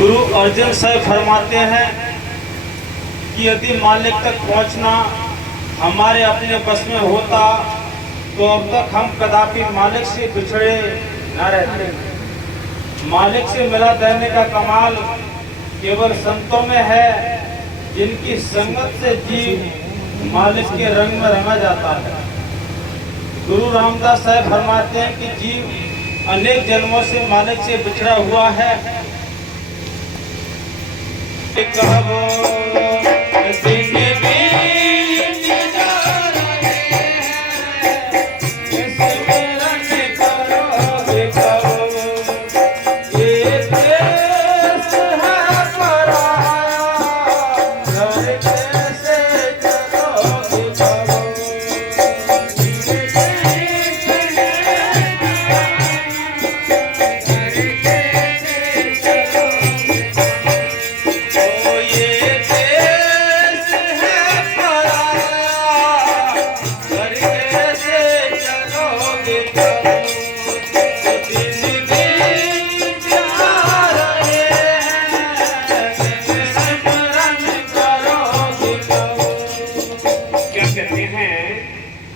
गुरु अर्जुन साहब फरमाते हैं कि यदि मालिक तक पहुंचना हमारे अपने बस में होता तो अब तक हम कदापि मालिक से बिछड़े न रहते। मालिक से मिला देने का कमाल केवल संतों में है, जिनकी संगत से जीव मालिक के रंग में रंगा जाता है। गुरु रामदास साहब फरमाते हैं कि जीव अनेक जन्मों से मालिक से बिछड़ा हुआ है।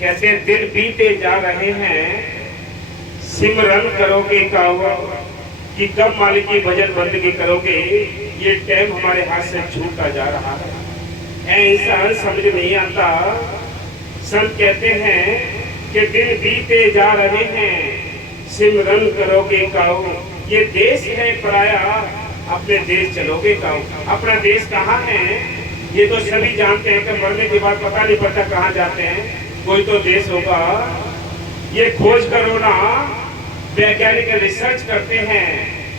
कहते दिन बीते जा रहे हैं, सिमरन करोगे कावा कि कब मालिक की भजन बंदगी करोगे। ये टाइम हमारे हाथ से छूटता जा रहा है, ऐसा समझ नहीं आता। संत कहते हैं कि दिन बीते जा रहे हैं, सिमरन करोगे काओ। ये देश है पराया, अपने देश चलोगे काओ। अपना देश कहाँ है ये तो सभी जानते हैं कि मरने के बाद पता नहीं पड़ता कहाँ जाते हैं। कोई तो देश होगा, ये खोज करो ना। वैज्ञानिक रिसर्च करते हैं,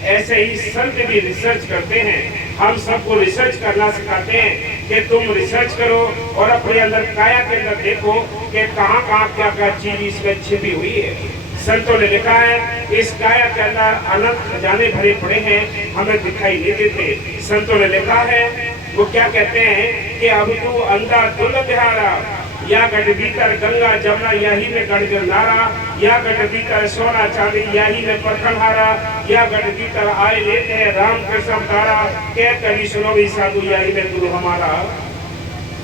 ऐसे ही संत भी रिसर्च करते हैं। हम सबको रिसर्च करना सिखाते हैं कि तुम रिसर्च करो और अपने अंदर काया के अंदर देखो कि कहाँ कहाँ क्या क्या चीज इसमें छिपी हुई है। संतों ने लिखा है इस काया के अंदर अनंत खजाने भरे पड़े हैं, हमें दिखाई नहीं देते। संतों ने लिखा है, वो क्या कहते हैं कि अब तू अंदर दुल बिहारा, या गढ़ भीतर गंगा जमुना यही में गढ़ नारा, या गढ़ भीतर सोना चांदी यही में परखनहारा, या गढ़ भीतर आए लेते हैं राम कृष्ण तारा, कह कभी सुनो भी साधु यही में गुरु हमारा।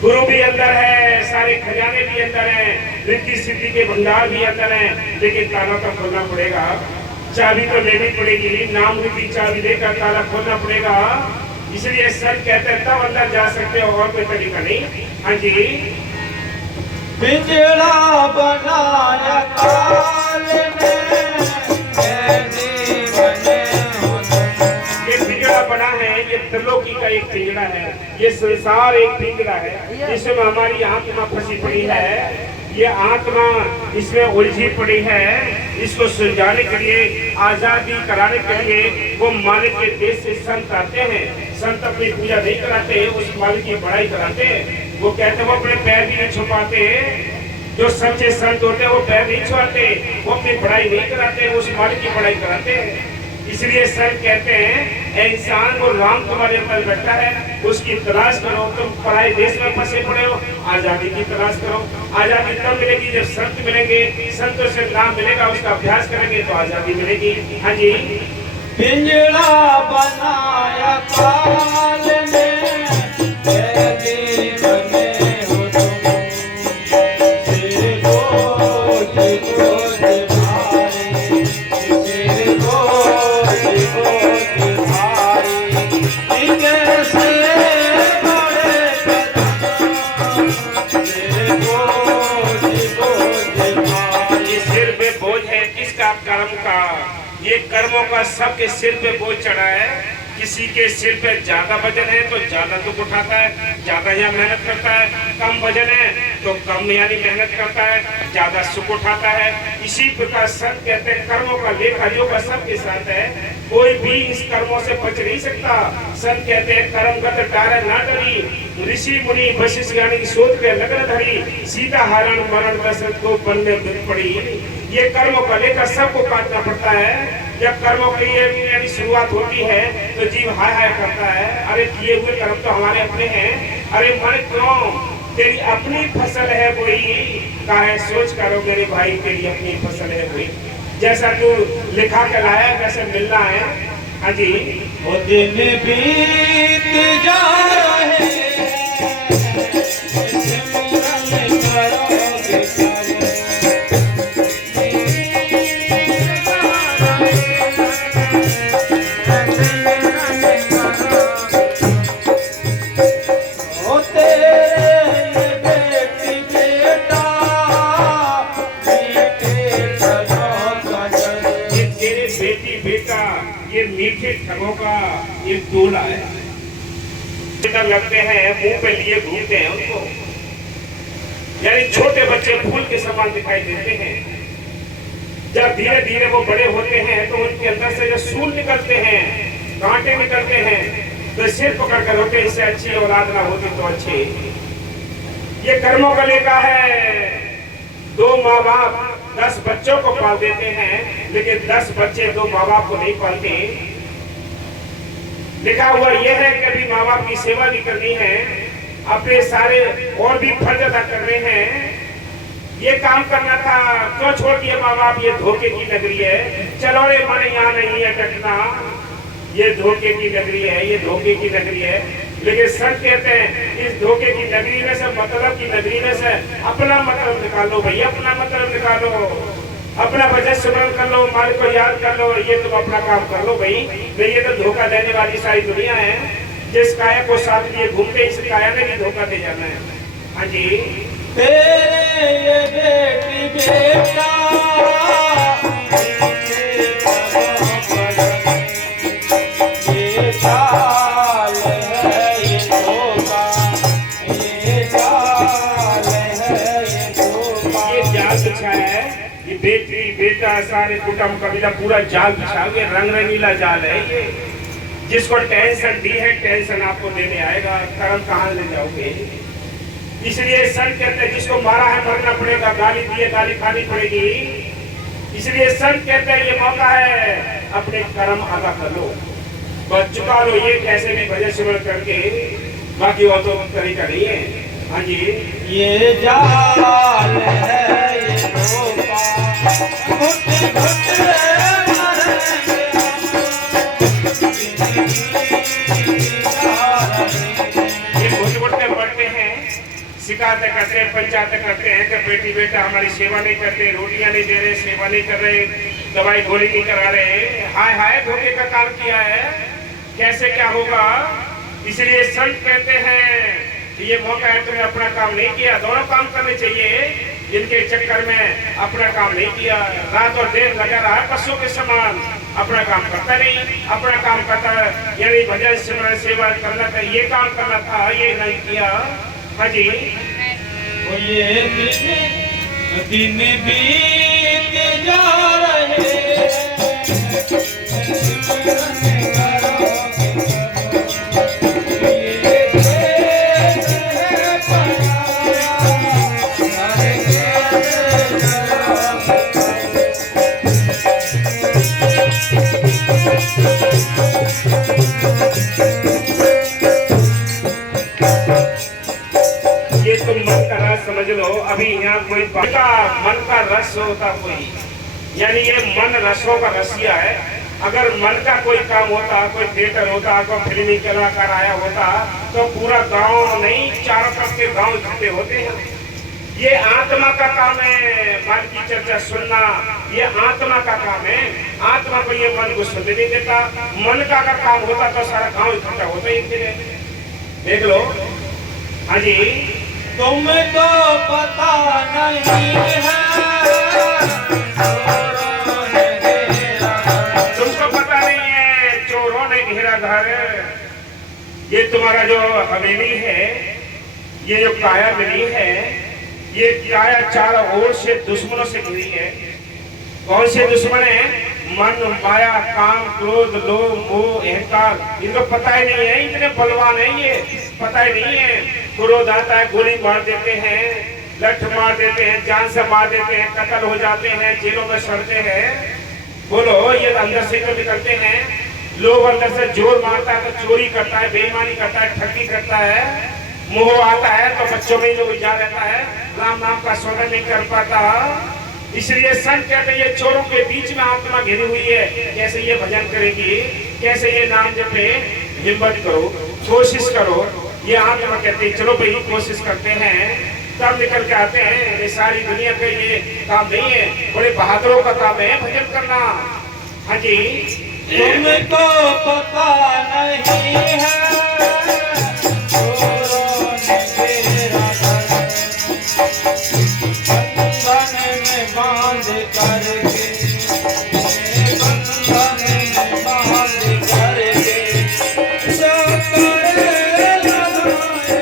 गुरु भी अंदर है, सारे खजाने भी अंदर हैं, रिद्धि सिद्धि के भंडार भी अंदर हैं, लेकिन ताला तो खोलना पड़ेगा, चाबी तो लेनी पड़ेगी। नाम रूपी चाबी लेकर ताला खोलना पड़ेगा। इसलिए सर कहते हैं तब अंदर जा सकते हो, और कोई तरीका नहीं। हाँ जी। पिंजड़ा बनाया काल ने, ऐसे बने हो तुम। ये पिंजड़ा बना है, ये त्रिलोकी का एक पिंजड़ा है, ये संसार एक पिंजड़ा है, इसमें हमारी आत्मा फंसी पड़ी है। ये आत्मा इसमें उलझी पड़ी है। इसको सुलझाने के लिए, आजादी कराने के लिए वो मालिक के देश से संत आते हैं। संत अपनी पूजा नहीं कराते, उस मालिक की बड़ाई कराते हैं। वो कहते हैं वो अपने पैर भी नहीं छुपाते। जो सच्चे संत होते हैं वो पैर नहीं छुपाते, वो अपनी बड़ाई नहीं कराते, उस मालिक की बड़ाई कराते हैं। इसलिए संत कहते हैं इंसान को राम तुम्हारे अंदर बैठा है, उसकी तलाश करो। तुम पराये देश में फंसे पड़े हो, आजादी की तलाश करो। आजादी तब मिलेगी जब संत मिलेंगे, संतों से नाम मिलेगा, उसका अभ्यास करेंगे तो आजादी मिलेगी। हाँ जी। पिंजड़ा बनाया काल ने, ऐसे बने हो तुम। सिर बोझ बोझ भारी, सिर बोझ बोझ भारी, कैसे बड़े कदम, सिर बोझ बोझ भारी। ये सिर पे बोझ है किसका? कर्म का। ये कर्मों का सबके सिर पे बोझ चढ़ा है। किसी के सिर पे ज्यादा वजन है तो ज्यादा दुख उठाता है, ज्यादा यहाँ मेहनत करता है। कम वजन है तो कम यानी मेहनत करता है, ज्यादा सुख उठाता है। इसी प्रकार संत कहते हैं कर्मों का लेखा जोखा सबके साथ है, कोई भी इस कर्मों से बच नहीं सकता। संत कहते हैं कर्मगत डारे ना डरी, ऋषि मुनि वशिष्ठ ज्ञानी शोध के लगन धरी, सीता हरण मरण दशरथ को बनने बिन पड़ी। ये कर्मों का लेखा सबको काटना पड़ता है। जब कर्मों की यानी शुरुआत होती है तो जीव हाय हाय करता है, अरे किए हुए कर्म तो हमारे अपने हैं, अरे मन क्यों, तेरी अपनी फसल है वही, काहे सोच करो मेरे भाई तेरी अपनी फसल है वही। जैसा तू लिखा के लाया वैसे मिलना है। हाँ जी। वो दिन बीत जा रहे हैं, सिमरन करोगे कब? ओ तेरे बेटी बेटा मीठे ठगों का जल। ये तेरे बेटी बेटा ये मीठे ठगों का ये टोला है। इधर लगते हैं मुंह पे लिए घूमते हैं उनको, यानी छोटे बच्चे फूल के समान दिखाई देते हैं। जब धीरे धीरे वो बड़े होते हैं तो उनके अंदर से जो सूल निकलते हैं, कांटे निकलते हैं, तो सिर पकड़ कर होते इससे अच्छी औलाद ना होती तो अच्छी। ये कर्मों का लेखा है। 2 माँ बाप 10 बच्चों को पाल देते हैं, लेकिन 10 बच्चे 2 माँ बाप को नहीं पालते। लिखा हुआ यह है कि अभी माँ बाप की सेवा भी करनी है, अपने सारे और भी फर्ज अदा करने हैं। ये काम करना था, क्यों छोड़ दिए माँ बाप? ये धोखे की नगरी है, चलो रे मन यहाँ नहीं है टकना। ये धोखे की नगरी है, ये धोखे की नगरी है। लेकिन संत कहते हैं इस धोखे की नगरी में से, मतलब की नगरी में से अपना मतलब निकालो भैया, अपना मतलब निकालो, अपना भजन सुमरन कर लो, मालिक को याद कर लो, ये तुम अपना काम कर लो भाई। नहीं ये तो धोखा देने वाली सारी दुनिया है। जिस काया को साथ लिए घूमते इस काया ने भी धोखा दे जाना है। हाँ जी। तेरे ये बेटी बेटा ये चाल है ये धोखा, ये चाल है ये धोखा। ये जाल बिछाया है, ये बेटी बेटा सारे कुटुंब कबीला पूरा जाल बिछा हुआ, रंग रंगीला जाल है ये। जिसको टेंशन दी है टेंशन आपको देने आएगा, कर्म कहाँ ले जाओगे? इसलिए संत कहते हैं जिसको मारा है मरना पड़ेगा, गाली दिए गाली खानी पड़ेगी। इसलिए संत कहते हैं ये मौका है अपने कर्म अदा कर लो, बस चुका लो ये कैसे भी भजन सिमरन करके, बाकी वो तो तरीका नहीं है। हाँ जी। ये जाल है ये धोखा, घुट घुट शिकायतें करते हैं, पंचायतें करते हैं कि बेटी बेटा हमारी सेवा नहीं करते, रोटियां नहीं दे रहे, सेवा नहीं कर रहे, दवाई गोली नहीं करा रहे। हाय हाय धोखे का काम किया है, कैसे क्या होगा? इसलिए संत कहते हैं कि ये मौका है, तुमने अपना काम नहीं किया। दोनों काम करने चाहिए, जिनके चक्कर में अपना काम नहीं किया, रात और दिन लगा रहा है पशु के समान, अपना काम करता नहीं, अपना काम करता यानी भजन सिमरन सेवा करना था, ये काम करना था, ये नहीं किया। हाँ जी। वो ये दिन बीत जा रहे समझ लो। अभी यहाँ कोई मन का रस होता कोई, यानी ये मन रसों का रसिया है। अगर मन का कोई काम होता, कोई थिएटर होता, कोई फिल्मी कलाकार आया होता, तो पूरा गांव नहीं चारों तरफ के गांव इकट्ठे होते हैं। ये आत्मा का काम है, मन की चर्चा सुनना, ये आत्मा का काम है। आत्मा को ये मन को सुनने नहीं देता। मन का अगर काम होता तो सारा गांव इकट्ठा होता ही। देख लो। हाँ जी। तुमको पता नहीं है, तुमको पता नहीं है चोरों ने घेरा घर। ये तुम्हारा जो हवेली है, ये जो काया मिली है, ये काया चारों ओर से दुश्मनों से घिरी है। कौन से दुश्मन है? मन, माया, काम, क्रोध, लोभ, मोह, अहंकार। इनको पता ही नहीं है, इतने बलवान है ये, पता ही नहीं है। क्रोध आता है, गोली मार देते हैं, लठ मार देते हैं, जान से मार देते हैं, कत्ल हो जाते हैं, जेलों में सड़ते हैं। बोलो, ये अंदर से तो निकलते हैं। लोग अंदर से जोर मारता है तो चोरी करता है, बेईमानी करता है, ठगी करता है। मोह आता है तो बच्चों में जो उलझा रहता है, राम नाम का सौदा नहीं कर पाता। इसलिए संत कहते हैं ये चोरों के बीच में आत्मा घिरी हुई है, कैसे ये भजन करेगी? कैसे ये नाम जपे, हिम्मत करो, कोशिश करो। ये आत्मा कहते हैं चलो भाई कोशिश करते हैं, तब निकल के आते हैं। ये सारी दुनिया का ये काम नहीं है, बड़े बहादुरों का काम है भजन करना। हाँ जी, तुमको पता नहीं है चोरों ने घेरा कर, बंधन में बांध करके, बंधन में बांध करके जो करे लगाया जा रहे।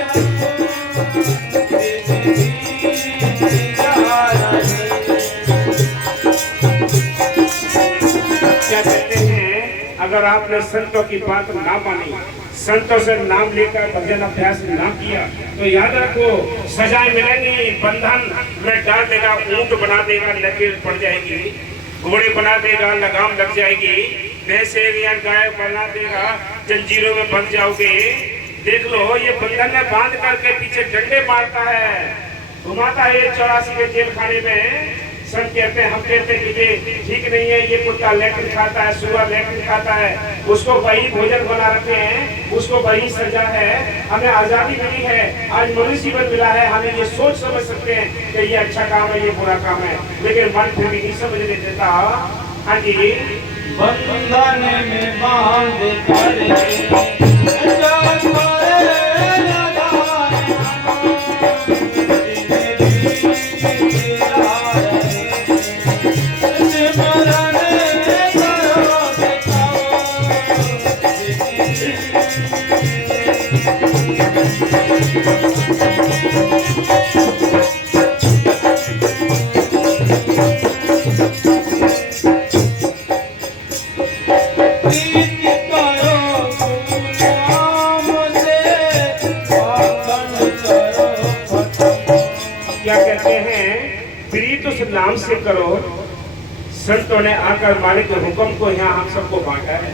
क्या कहते हैं, अगर आपने संतों की बात ना मानी, संतों से नाम लेकर भजन अभ्यास ना किया, तो याद रखो सजाएं मिलेंगी। बंधन में डाल देगा, ऊंट बना देगा, लकीर पड़ जाएगी, घोड़े बना देगा, लगाम लग जाएगी, भैंसे या गाय बना देगा, जंजीरों में बंध जाओगे। देख लो ये बंधन में बांध करके पीछे डंडे मारता है, घुमाता है 84 के जेल खाने में। सब कहते हैं, हम कहते हैं कि ये ठीक नहीं है, ये कुत्ता लेकिन खाता है, सुअर लेकिन खाता है, उसको वही भोजन बना रखे हैं, उसको वही सजा है। हमें आजादी मिली है, आज मनुष्य जीवन मिला है, हमें ये सोच समझ सकते हैं कि ये अच्छा काम है, ये बुरा काम है, लेकिन मन फिर भी नहीं समझने देता। हाँ जी, बंधन में बांध करके नाम से करो। संतों ने आकर मालिक के हुक्म को यहाँ हम सबको बांटा है।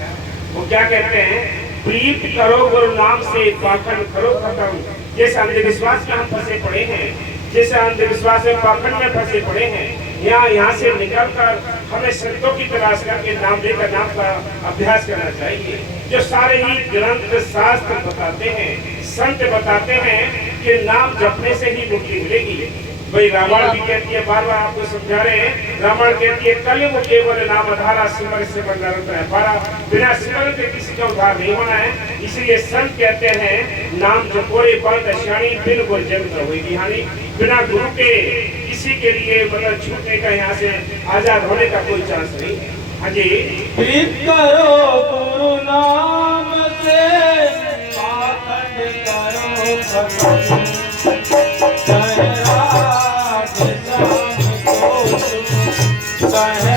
वो क्या कहते हैं, प्रीत करो गुरु नाम से, पाखंड करो खत्म। जैसे अंधविश्वास में हम फंसे पड़े हैं, जैसे अंधविश्वास में पाखंड में फंसे पड़े हैं, यहाँ से निकल कर हमें संतों की तलाश करके नाम लेकर नाम का अभ्यास करना चाहिए। जो सारे ही ग्रंथ शास्त्र बताते हैं, संत बताते हैं कि नाम जपने से ही मुक्ति मिलेगी। भाई रामायण भी कहती है, बार बार आपको समझा रहे हैं, रामायण कहती है कलयुग केवल नाम आधारा, सिमर से बंधा रहता है पारा। बिना सिमरन के किसी का उद्धार नहीं होना है। इसलिए संत कहते हैं नाम जपोरे बल दशानी, बिन गुरु जग न होगी हानि। बिना गुरु के किसी के लिए मतलब छूटने का, यहाँ से आजाद होने का कोई चांस नहीं है। हाँ जी, प्रीत करो गुरु नाम से, पाखंड करो खत्म। कह